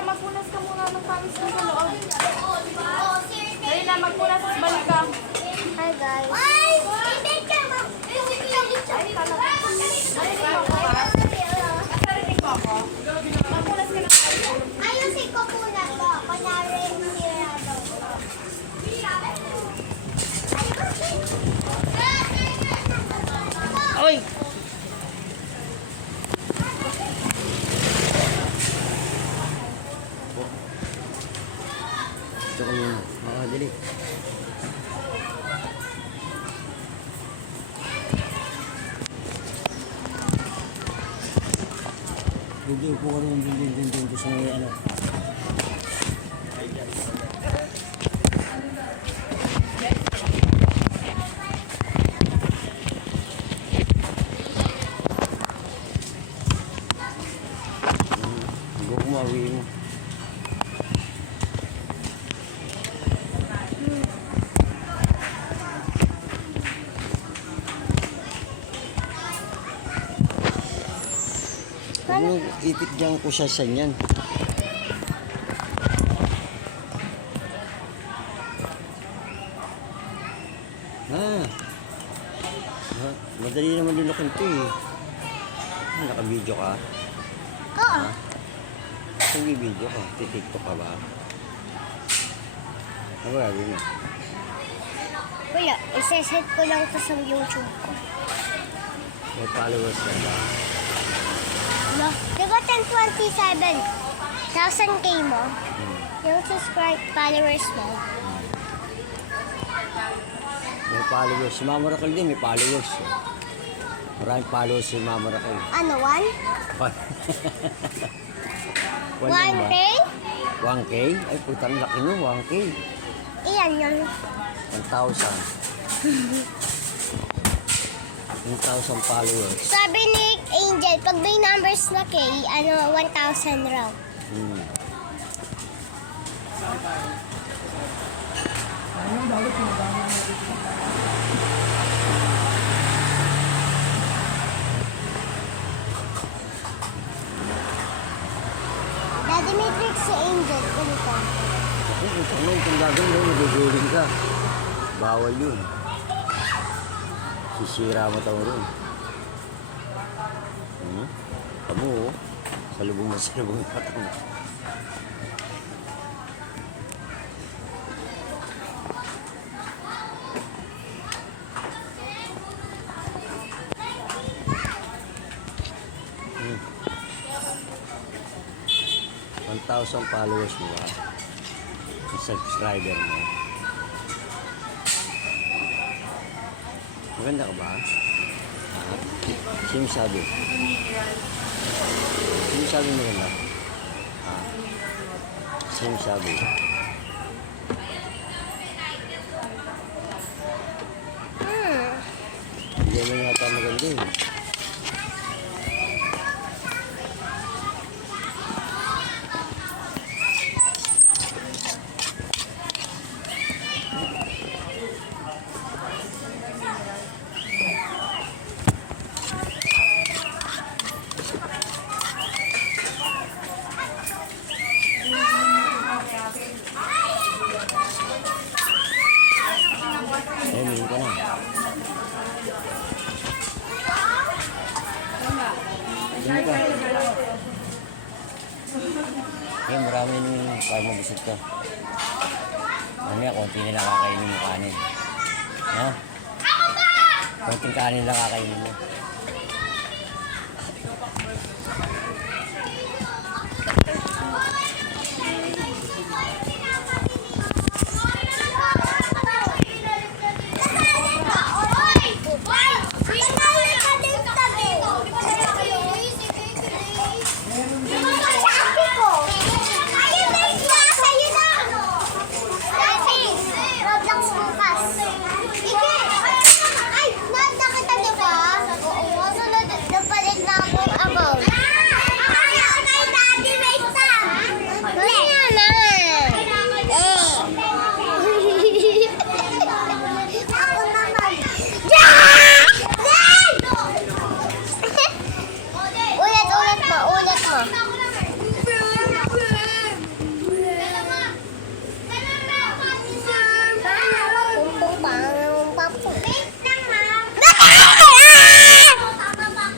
magpunas ka muna ng pawis mo sa loob. Dali na, magpunas, balik ka. Hi guys. Ay! Hindi ka Ay, talaga. Narinig mo ako? Narinig mo ako? Magpunas ka ng pawis. Ayusin ko muna to. Kunyari, sirado. Oy! Ito ko yun. Makadali. Hindi po ka rin din sa may ano. Huwag kumawi mo. Huwag mo itik dyan ko siya sa yan. Madali naman lunukin ito eh. Naka-video ka? Oo. Kung i-video ka, titiktok ka ba? Ano gagawin mo? Wala. Isa-set ko lang to sa YouTube ko. May followers ka ba? No? Diba 1027? 1,000K mo? Yung subscribe followers mo? May followers. Si Mama Raquel din, may followers. Maraming followers si Mama Raquel. Ano, 1? 1K? 1K? Ay, putang laki no, 1K. Iyan yun. 1,000. 1,000 followers. Sabi ni Angel, pag may numbers na K, 1,000 raw. Daddy Matrix si Angel, ganito. Ako, kung ano itong gagawin mo, maguguling ka. Bawal yun. Sisira mo tayo rin. Kamu, salubong mo yung mata mo. Hmm. 1,000 followers mo ba? Subscriber mo. Maganda ka ba? Sino sabi? Sino sabi maganda? Sino sabi? Hindi naman yata maganda eh. Ayun, ka na. Dumi ka. Eh, marami nung kaya mabusog ka. Mamaya, konti na lang kakainin mo kanin. No? Konting kanin lang kakainin mo.